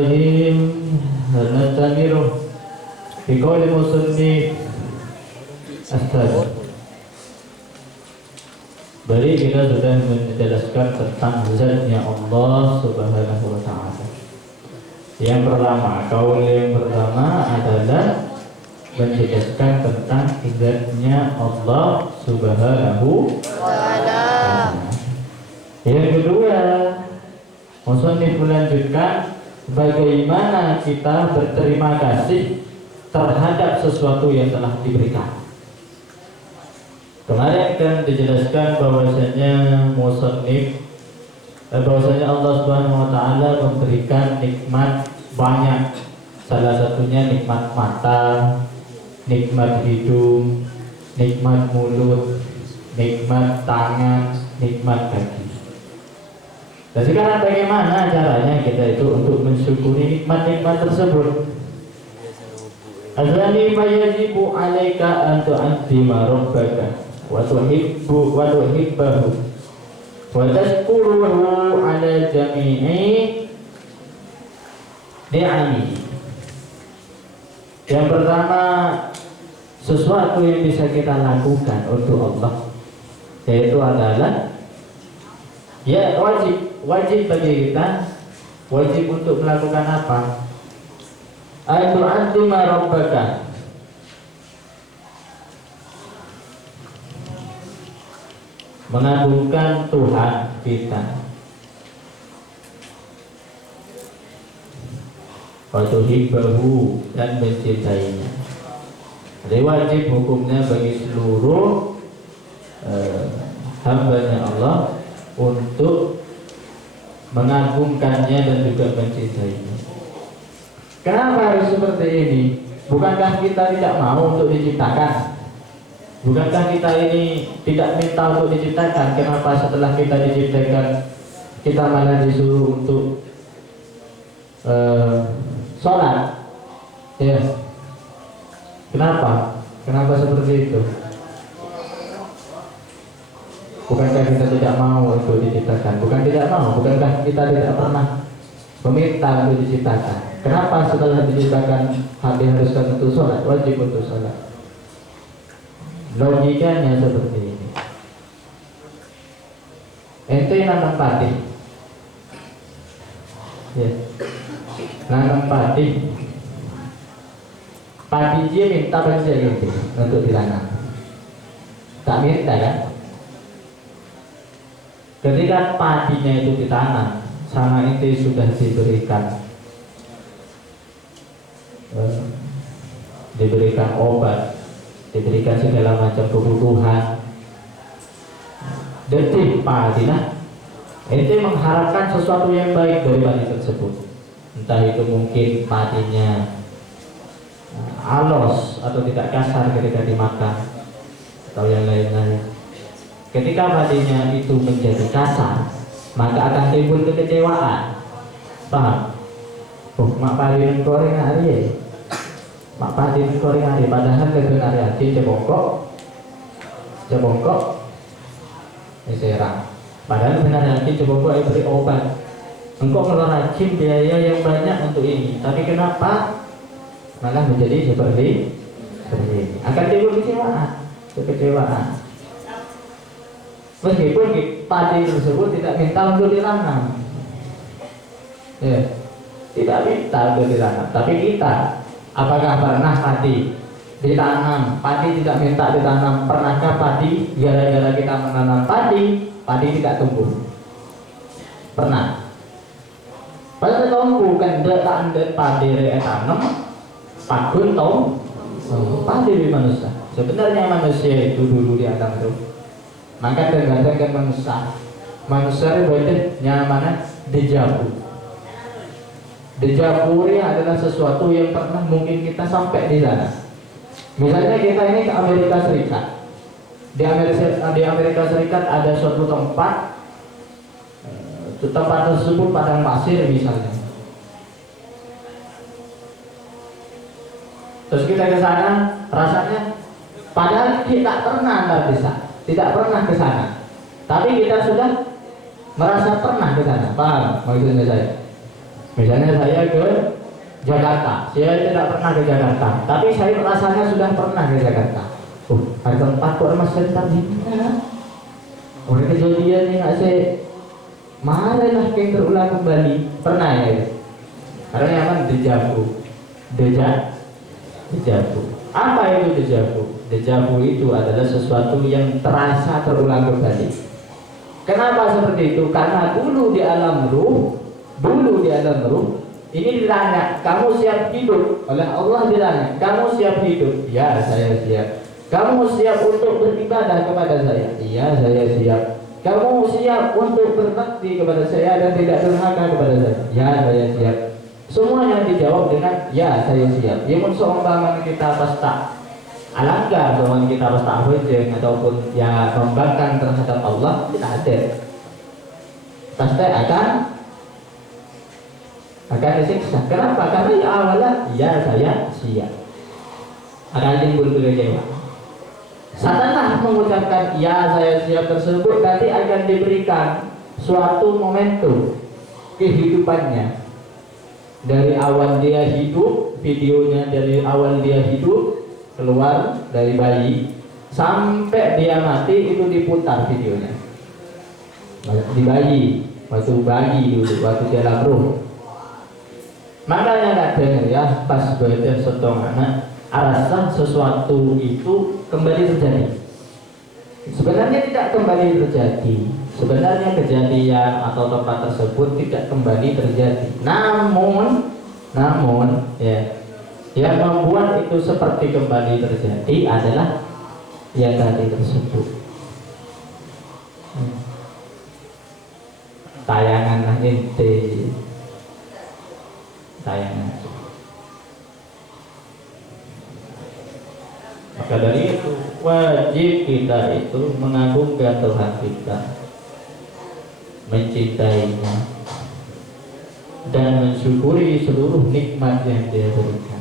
Bismillahirrahmanirrahim. Nastamiru fi qouli musannif Astagfirullah. Bari kita sudah menjelaskan tentang zatnya Allah Subhanahu wa ta'ala. Yang pertama, kaul yang pertama adalah menjelaskan tentang zatnya Allah Subhanahu wa ta'ala. Yang kedua, musannif melanjutkan bagaimana kita berterima kasih terhadap sesuatu yang telah diberikan. Kemarin kan dijelaskan bahwasanya bahwasanya Allah Subhanahu wa ta'ala memberikan nikmat banyak. Salah satunya nikmat mata, nikmat hidung, nikmat mulut, nikmat tangan, nikmat kaki. Dan sekarang bagaimana caranya kita itu untuk mensyukuri nikmat-nikmat tersebut? Azani fayajibu alaika an tu'azzima rabbaka wa tuhibbahu wa tashkuruhu ala jami'i ni'amihi. Yang pertama, sesuatu yang bisa kita lakukan untuk Allah, yaitu adalah wajib bagi kita, wajib untuk melakukan apa? Atu'azzima rabbaka, mengagungkan Tuhan kita, wa tuhibbahu, dan mencintainya. Jadi wajib hukumnya bagi seluruh hambanya Allah untuk mengagungkannya dan juga mencintainya. Kenapa harus seperti ini? Bukankah kita tidak mau untuk diciptakan? Bukankah kita ini tidak minta untuk diciptakan? Kenapa setelah kita diciptakan kita malah disuruh untuk sholat? Ya. Kenapa? Kenapa seperti itu? Bukankah kita tidak mau untuk diciptakan? Bukan tidak mau, bukankah kita tidak pernah meminta untuk diciptakan? Kenapa setelah diciptakan diharuskan untuk sholat, wajib untuk sholat? Logikanya seperti ini. Ente nanam padi, ya, nanam padi. Padi dia minta saja gitu untuk ditanam. Tak minta ya. Ketika padinya itu ditanam, sama itu sudah diberikan obat, diberikan segala macam kebutuhan. Detik padilah, ente mengharapkan sesuatu yang baik dari padi tersebut. Entah itu mungkin padinya alos atau tidak kasar ketika dimakan, atau yang lain-lain. Ketika padinya itu menjadi kasar, maka akan timbul kekecewaan. Paham? Oh, mak padi goreng hari, mak padi goreng hari. Padahal dengan hari cebongkok, serang. Padahal dengan hari cebongkok beri obat. Engkau mengeluarkan biaya yang banyak untuk ini. Tapi kenapa malah menjadi seperti ini? Akan timbul kekecewaan. Meskipun padi tersebut tidak minta untuk ditanam, ya, tidak minta untuk ditanam. Tapi kita, apakah pernah padi ditanam? Padi tidak minta ditanam. Pernahkah padi gara-gara kita menanam padi tidak tumbuh? Pernah. Padahal tumbuh kan tidak padi tanam, pagun padi di manusia. Sebenarnya manusia itu dulu di Adam itu. Maka tergantung manusia itu nyaman dejavu. Dejavu adalah sesuatu yang pernah mungkin kita sampai di sana. Misalnya kita ini ke Amerika Serikat. Di Amerika Serikat ada suatu tempat tersebut padang pasir misalnya. Terus kita ke sana, rasanya padahal kita pernah tidak pernah ke sana, tapi kita sudah merasa pernah ke sana. Paham maksudnya saya? Misalnya saya ke Jakarta, saya tidak pernah ke Jakarta, tapi saya rasanya sudah pernah ke Jakarta. Ada tempat kok masih tadi. Oleh kejadian ini nggak saya marahlah kayak terulang kembali. Pernah ya? Karena yang mana dejavu. Apa itu dejavu? Dejavu itu adalah sesuatu yang terasa terulang kembali. Kenapa seperti itu? Karena dulu di alam ruh ini ditanya, kamu siap hidup? Oleh Allah ditanya, kamu siap hidup? Ya, saya siap. Kamu siap untuk beribadah kepada saya? Iya, saya siap. Kamu siap untuk berbakti kepada saya dan tidak durhaka kepada saya? Ya, saya siap. Semuanya dijawab dengan ya, saya siap. Ya, seumpama kita pasta alangkah bahwa kita pasta hujung ataupun ya membangkang terhadap Allah, tidak ada. Pasti akan disiksa. Kenapa? Karena ya awalnya ya saya siap. Akan timbul kekecewaan. Setelah mengucapkan ya saya siap tersebut, nanti akan diberikan suatu momentum kehidupannya. Dari awal dia hidup, videonya dari awal dia hidup keluar dari bayi sampai dia mati itu diputar videonya. Di bayi, waktu bayi dulu, waktu dia dalam ruh. Makanya tak dengar ya pas baca setong anak, rasa sesuatu itu kembali terjadi. Sebenarnya tidak kembali terjadi. Sebenarnya kejadian atau tempat tersebut tidak kembali terjadi. Namun ya, yang membuat itu seperti kembali terjadi adalah yang tadi tersebut. Tayangan ente. Tayangan. Maka dari itu wajib kita itu mengagungkan Tuhan kita, mencintainya dan mensyukuri seluruh nikmat yang Dia berikan.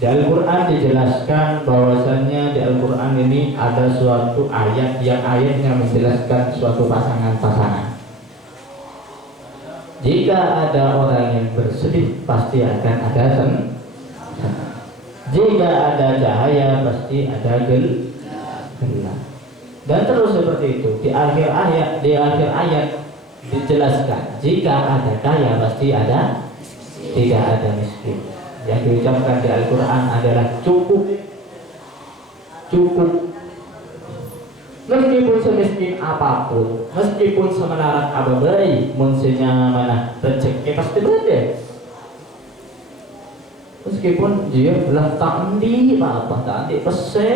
Di Al-Quran dijelaskan bahwasannya di Al-Quran ini ada suatu ayat yang ayatnya menjelaskan suatu pasangan-pasangan. Jika ada orang yang bersedih, pasti akan ada senang. Jika ada cahaya, pasti ada gelap. Dan terus seperti itu. Di akhir ayat dijelaskan, jika ada kaya, pasti ada tidak ada miskin. Yang diucapkan di Al-Quran adalah cukup. Meskipun semiskin apapun, meskipun semelarat ababai, munsinya mana rezeki pasti berada. Meskipun dia belah tak endi apa tak endi pese,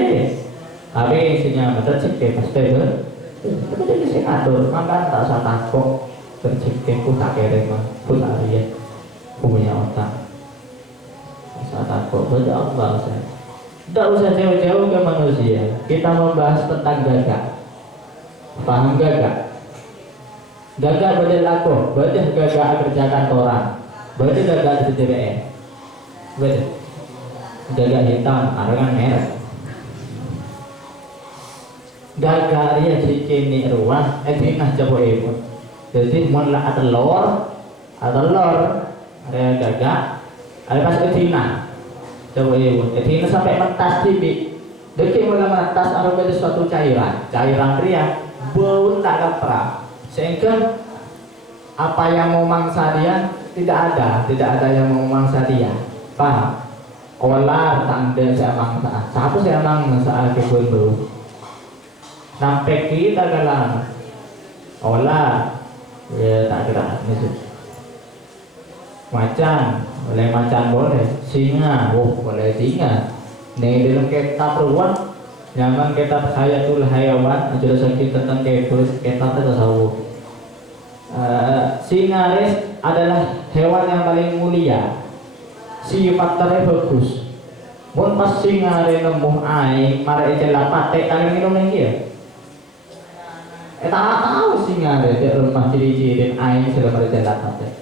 tapi isinya rezeki pasti berada. Tapi dia bisa ngatur, makan tak usah takut rezeki ku tak kere mah, ku tak lihat, punya otak. Tak takut pada Allah saya. Tidak usah jauh-jauh ke manusia. Kita membahas tentang gagak. Paham gagak? Gagak boleh laku, boleh gagak kerja kantoran, boleh gagak di DPR, boleh gagak hitam, arangan merah. Gagak dia cikini ruang, tinah coba ibu. Jadi mulai ada lor, ada gagak, ada pas tinah. Coba ibu, jadi sampai mentas tipi. Deki mulai mentas ada suatu cairan ria, bau tak kapra. Sehingga apa yang mau mangsa dia tidak ada yang mau mangsa dia. Paham? Olah tak ada saya mangsa. Satu saya mangsa kebun bau. Sampai kita galang. Olah ya tak kira maksud. Macan boleh, singa, boleh singa. Nih dalam kitab ruang, nyaman kitab Hayatul Hayawan, menjelaskan tentang kitab tasawuf. Singa adalah hewan yang paling mulia. Sifatnya bagus. Mun pas singa nemu air, mari celah patek kali minum lagi ya. Tahu singa dia lemah ciri-ciri air selama celah patek.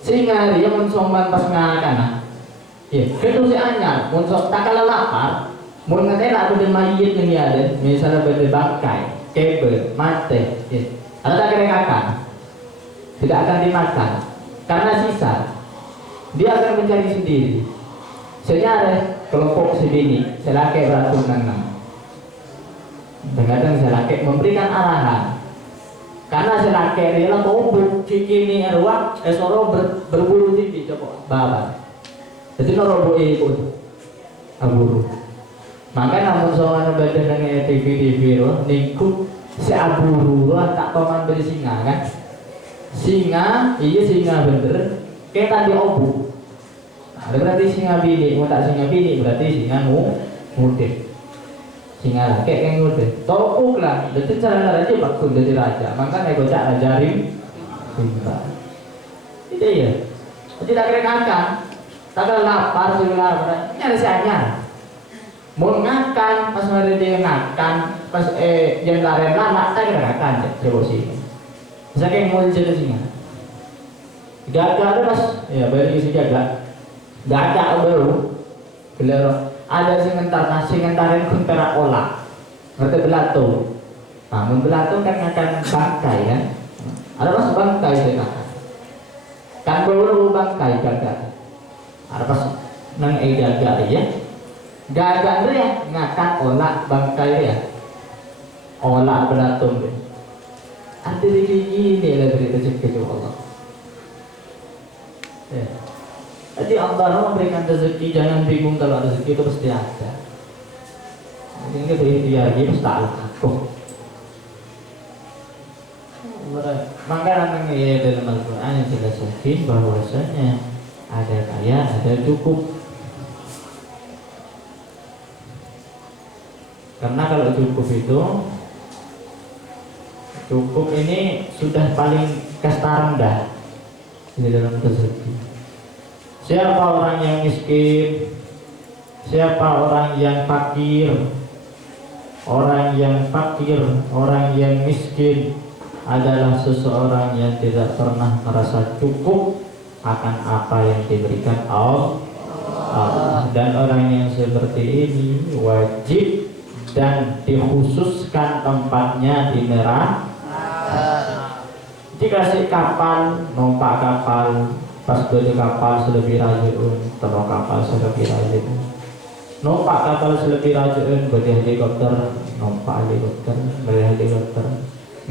Singa dia mensomban pas ngakana. Ya, itu si anyar, munsok tak kalah lapar, mun ngatela aku di mayit yang ada, misalnya bangkai, kebel, mate, ya. Ada tak kira kakak, tidak akan dimakan. karena sisa dia akan mencari sendiri. Senyare kelompok sebini selake beratur nanam. Kadang selake memberikan arahan. Karena selake adalah kobuk kini ruang esoro berbulu tinggi coba bawah. Jadi norobo ikut aburu. Maka namun soalnya badan dengan TV loh, ningku si aburu lah tak toman beri singa kan? Singa, iya singa bener. Kayak tadi obu. Nah, berarti singa bini, mau tak singa bini berarti singa mudik. Singa lah, kayak ngudek. Topuk lah, jadi cara aja bakun jadi raja. Maka nego cak ajarin singa. Itu ya. Jadi tak kira kakak, tak kira lapar, sudah lapar. Ini ada sianya. Mau ngakan, pas ada dia ngakan, pas yang laren lama, tak kira ngakan. Coba sih. Bisa kayak mau jadi singa. Gagak ada pas, ya balik isi gagak. Gagak baru, beler. Ada singentar nasi ngentarin kun perak olah, ngerti belatung. Namun belatung kan ngakan bangkai kan. Ada pas bangkai sih kan baru bangkai gagak. Ada pas nang gagak ya. Gagak itu ya ngakan olah bangkai ya. Olah belatung. Ada di gini lah cerita cerita Allah. Ya. Jadi Allah memberikan rezeki, jangan bingung kalau rezeki itu pasti ada. Ini berikhtiar dia pasti aku. Maka namanya ya dalam Al-Quran yang jelas yakin bahwasanya ada kaya, ada cukup. Karena kalau cukup ini sudah paling kasta rendah di dalam rezeki. Siapa orang yang miskin, siapa orang yang fakir, orang yang miskin adalah seseorang yang tidak pernah merasa cukup akan apa yang diberikan Allah. Dan orang yang seperti ini wajib dan dikhususkan tempatnya di neraka. Dikasih kapal, numpak kapal, pas beli kapal selebih rajin, terus kapal selebih rajin, numpak kapal selebih rajin, beli helikopter, numpak helikopter, beli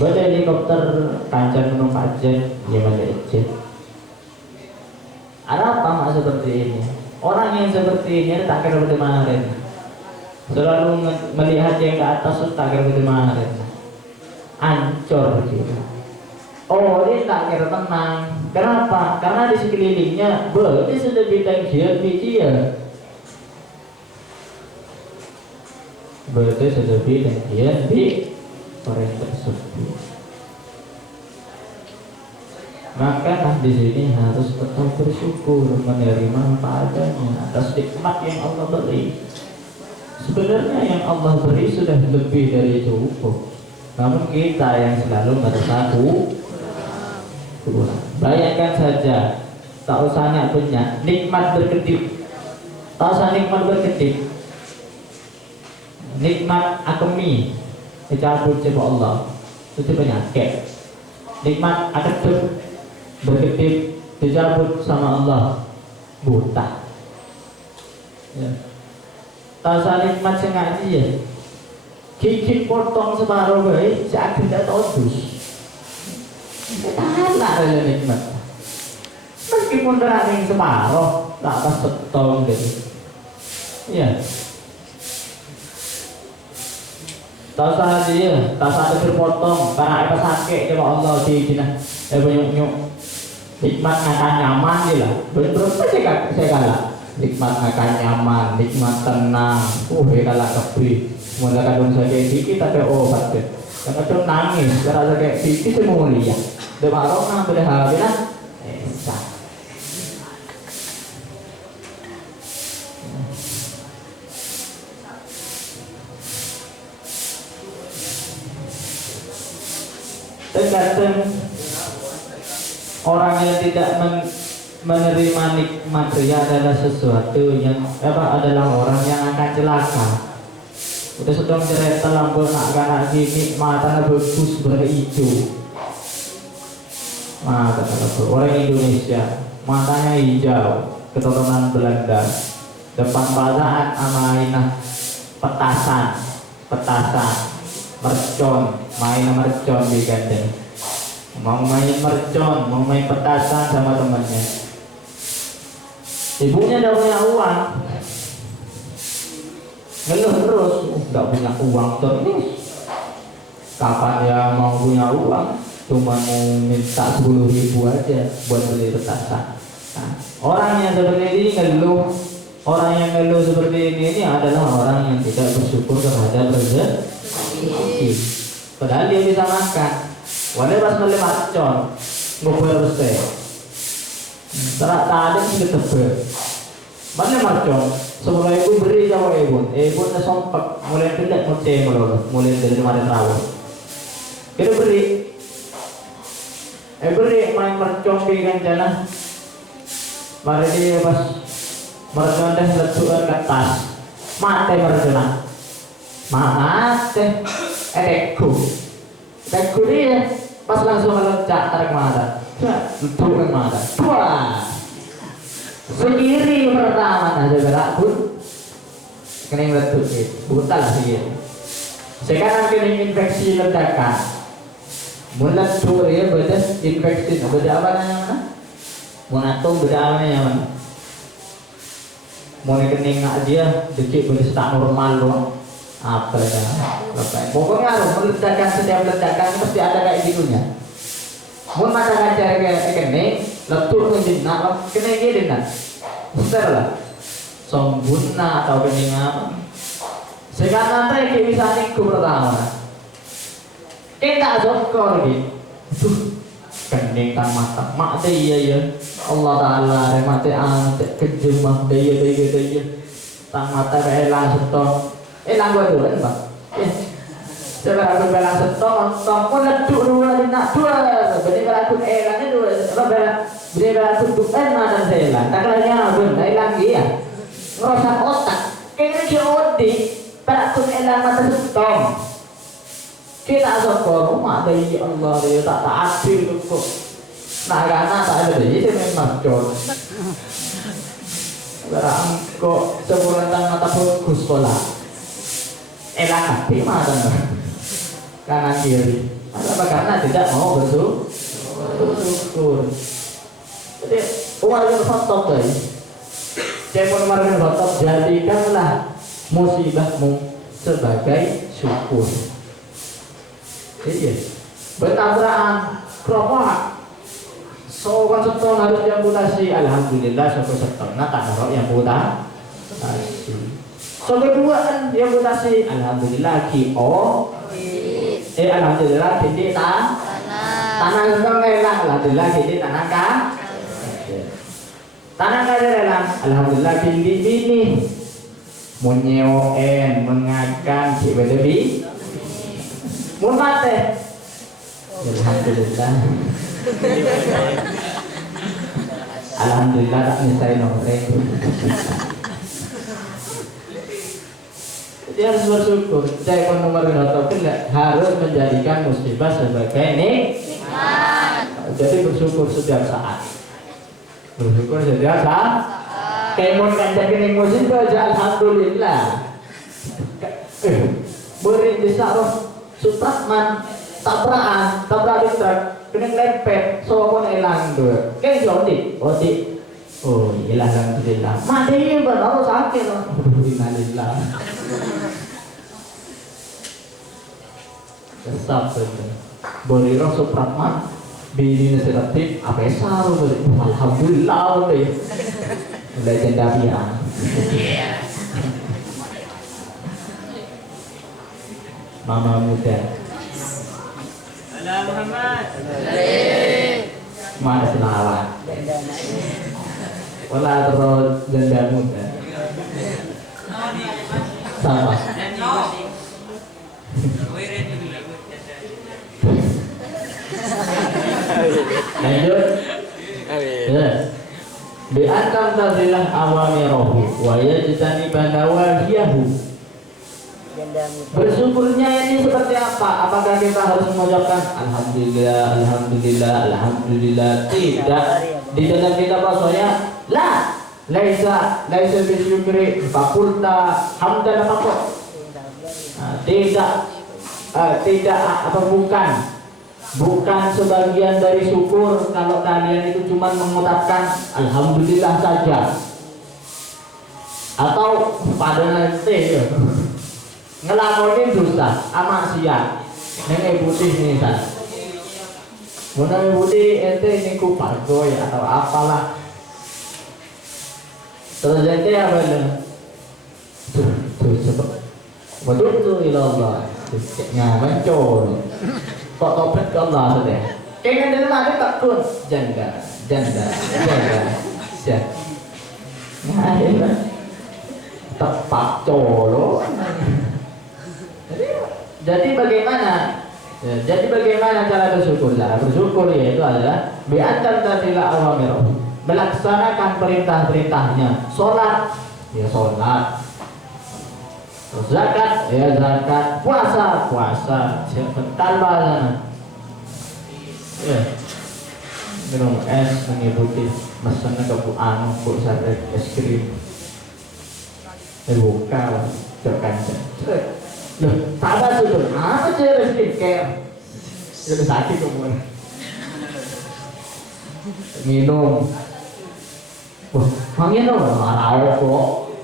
helikopter, kancan numpak jet, gimana jet? Ada apa mak seperti ini? Orang yang seperti ini tak kira bagaimana, selalu melihat yang ke atas tak kira bagaimana, ancur gitu. Oh, dia tak kira tenang. Kenapa? Karena di sekelilingnya berarti sudah bidang dia. Berarti sudah bidang di orang tersebut. Maka di sini harus tetap bersyukur, menerima apa adanya atas nikmat yang Allah beri. Sebenarnya yang Allah beri sudah lebih dari cukup. Namun kita yang selalu merasa bayangkan saja, tak usah banyak nikmat berkedip, tak usah nikmat berkedip, nikmat akemi dicabut sama Allah itu penyakit. Nikmat akedep berkedip dicabut sama Allah buta. Ya. Tak usah nikmat sengaja ya, gigit potong separuh baik, saya tidak todus. Tahan lah ada nikmat. Meskipun terang separuh, tak pas setong gitu. Ya. Tak usah dia, tak usah berpotong. Karena apa sakit coba Allah di sini. Nyuk. Nikmat akan nyaman dia lah. Betul saya kalah. Nikmat akan nyaman, nikmat tenang. Dia kalah kebri. Mulai kadang sakit dikit ada obat deh. Kadang nangis, karena sakit dikit semua mulia. Demak roh berharap sah. Tergantung orang yang tidak menerima nikmat ria adalah sesuatu yang adalah orang yang akan celaka. Udah sedang cerita lampu nak kanak nikmat tanah bagus berhijau. Mata orang Indonesia, matanya hijau, keturunan Belanda, depan bazaan amainah petasan, mercon, main mercon di gandeng. Mau main mercon, mau main petasan sama temannya. Ibunya udah punya uang, ngeluh terus, nggak punya uang terus. Kapan ya mau punya uang? Cuma mau minta 10.000 aja buat beli petasan. Nah, orang yang seperti ini ngeluh, orang yang ngeluh seperti ini adalah orang yang tidak bersyukur terhadap rezeki. Padahal dia bisa makan. Walau pas beli mercon, ngobrol bersih. Terak tadi ini ketebel. Mana mercon? Sebelum ibu beri sama ibu sompak mulai tidak ngoceh mulai dari kemarin rawat. Kita beri main mercon di kancana. Mari dia pas mercon dah letupan ke tas. Mate mercon. Mate. Tekku dia pas langsung meledak tarik mata. Letupan mata. Wah. Sendiri pertama aja berak pun kena meletup gitu. Buta lah sih. Sekarang kena infeksi ledakan. Meletup ya beda infeksi, beda apa namanya? Mengatung beda apa namanya? Mulai kening dia dikit boleh tak normal loh. Apa ya? Pokoknya harus meledakan, setiap ledakan pasti ada kayak gitunya. Mun mata kaca kayak kening, letup menjenak, kening gini nak. Besar lah. Sombuna atau kening apa? Sekarang nanti bisa nikku pertama. Kita zokor gitu. Kening kan mata. Mak iya. Allah Ta'ala remate kejum mah dia. Tang mata kayak elang seton. Elang gua dulu kan, Pak. Sekarang aku belang seton, pun leduk dua nak dua. Beri aku elangnya dua. Beri aku dukan ada elang. Tak lainnya pun elang dia. Ngerosak otak. Kayaknya dia odi. Aku elang mata seton. Kita sokor rumah dari Allah dia tak adil kok. Nah karena tak ada dia memang jor. Berang kok sebulan mata pun sekolah. Elang hati mata kanan kiri. Apa karena tidak mau bersyukur. Jadi uang yang kotor guys. Cepon margen kotor jadikanlah musibahmu sebagai syukur. Iya, bertabrakan keropok. Soal seton harus yang mutasi. Alhamdulillah soal seton. Nah tak harus yang mutasi. Soal kedua kan yang mutasi. Alhamdulillah alhamdulillah kini tanah seton lelang. Alhamdulillah kini tanah kan. Tanah kan lelang. Alhamdulillah kini ini menyewakan mengakan si bedebi. Mun mate. Alhamdulillah. Alhamdulillah tak nyesai noreng. Jadi harus bersyukur. Saya nomor atau tidak harus menjadikan musibah sebagai nikmat. Jadi bersyukur setiap saat. Bersyukur setiap saat. Kemon kanjak ini musibah aja alhamdulillah. Beri disaroh Supratman tabrak truk kena lepet soalnya hilang dua kan odi oh hilang alhamdulillah mati baru sakit alhamdulillah kesap bener boleh Supratman bini sedatif apa saru alhamdulillah udah cendapian Mama muda. Salam Muhammad. Mana selawat. Wala terus janda muda. Sama. Lanjut. Bi antam tazillah awamirahu wa yajtani banawahiyahu. Bersyukurnya ini seperti apa? Apakah kita harus mengucapkan alhamdulillah, alhamdulillah, alhamdulillah? Tidak. Di dalam kitab wasaya, laisa bisyukri fakulta hamdan faqat. Tidak apa bukan sebagian dari syukur kalau kalian itu cuma mengucapkan alhamdulillah saja, atau pada nanti ngelakonin dosa amaksiat neng putih nih san neng putih ente niku pargoy atau apalah terus ente apa nih betul ilallah nyaman col kok topet ke Allah sudah kayaknya dari mana takut janda nah tepat colo. Jadi bagaimana? Jadi bagaimana cara bersyukur? Cara bersyukur yaitu adalah bi'antan tadila awamir, melaksanakan perintah-perintahnya. Sholat, ya sholat. Zakat, ya zakat. Puasa. Sebentar bahasa. Ya. Minum es, mengikuti mesennya ke Bu Anu, Bu Sarek, es krim. Buka, tekan. Loh, tak sudah. Apa sih skincare? Sudah sakit kemudian. Minum. Wah, minum marah kok.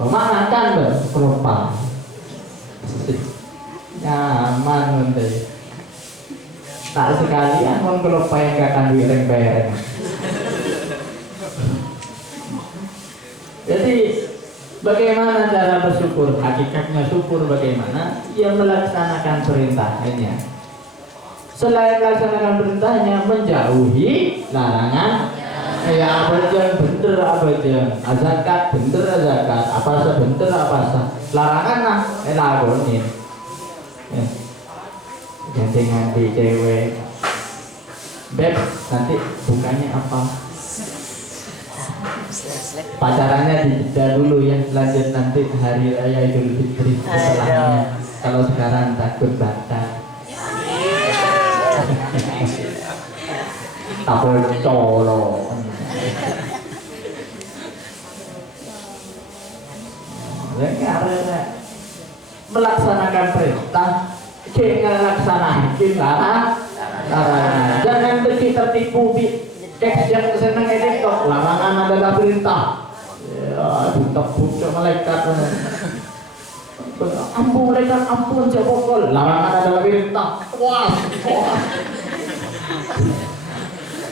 Pemanakan penumpang. Nyaman nanti. Tak sekalian mau kelopang yang gak akan direng-bereng. Jadi bagaimana cara bersyukur? Hakikatnya syukur bagaimana? Ia melaksanakan perintahnya. Selain melaksanakan perintahnya, menjauhi larangan. Ya apa yang bener apa yang zakat bener zakat apa sebener apa sah larangan lah lagonin. Ganti cewek. Beb nanti bukannya apa? Pacarannya dijeda dulu ya, lanjut nanti hari raya Idul Fitri setelahnya. Kalau sekarang takut batal. Takut colo. Melaksanakan perintah, jangan laksanakan larangan. Jangan tertipu yang senang edit kok larangan adalah perintah. Ya, ditepuk ke malaikat. Ampun jabokol. Larangan adalah perintah. Wah.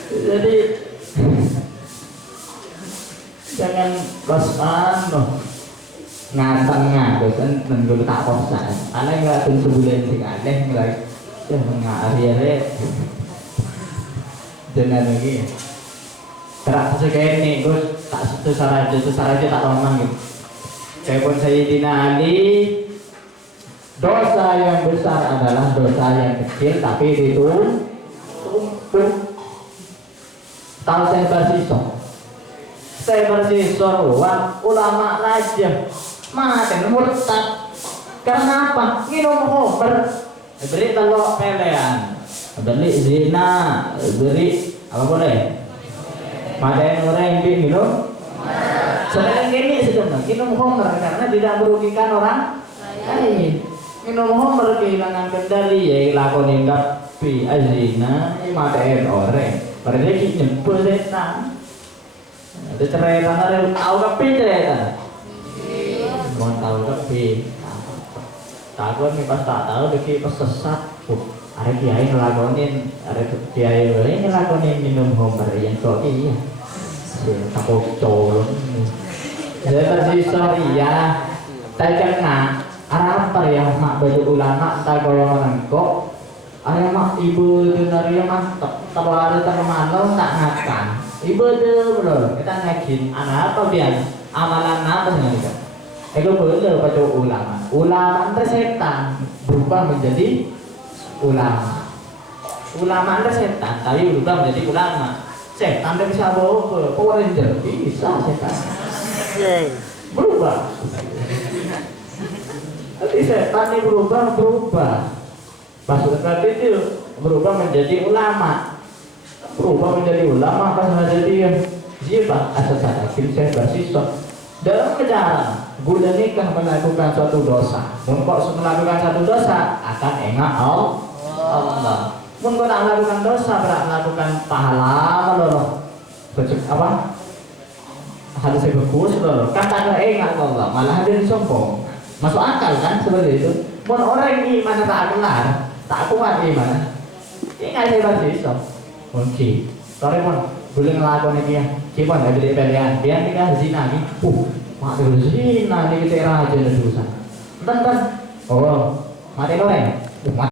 Jadi jangan bosan loh. Ngateng kan menggulu tak bosan. Ana enggak tentu bulan sing aneh mulai. Ya ngari-ari. Dengan lagi kerak sekali nih Gus tak itu saraja tak ngomong gitu. Telepon Sayyidina Ali, dosa yang besar adalah dosa yang kecil tapi ditumpuk. Tahu saya bersisor ulama raja makan murtad karena apa? Minum khamr beri telok pelean beli zina, beri apa boleh? Madain orang yang minum. Sedangkan ini sebenarnya minum khamr karena tidak merugikan orang lain. Minum khamr kehilangan kendali ya lakonin kapi azina, madain orang. Padahal kita nyebut setan. Ada cerai tanah tahu kapi cerai tanah. Mau tahu kapi. Takut nih pas tak tahu deki pas sesat. Ada kiai ngelakonin, ada kiai ngelakonin minum khamr yang kok iya. Takut colong. Saya tersisa iya. Tapi kan apa ya mak baju ulama tak golongan kok. Ayah mak ibu dunaria mak terlalu termalu tak ngakan. Ibu tu bro kita ngakin anak apa biar amalan apa sih? Ego boleh baca ulama setan berubah menjadi ulama anda setan tapi berubah menjadi ulama. Setan dia bisa bawa Power Ranger bisa setan berubah. Nanti setan ini berubah. Pas itu berubah menjadi ulama. Berubah menjadi ulama pas menjadi jiwa asal saya bersiswa dalam perjalanan gula nikah melakukan suatu dosa. Mengkok melakukan satu dosa akan ingat Allah. Mengkok tak melakukan dosa berak melakukan pahala loh. Apa? Harus bagus loh. Kata ingat Allah malah dia sombong. Masuk akal kan seperti itu. Mun orang iman tak kelar, tak kuat iman. Ingat saya bersiswa. Mungkin. Sorry mon, boleh ngelakuin ini ya. Cipon nggak jadi pilihan. Dia nikah zina nih. Mak zina nih kita raja dosa. Enten. Oh, mati goreng.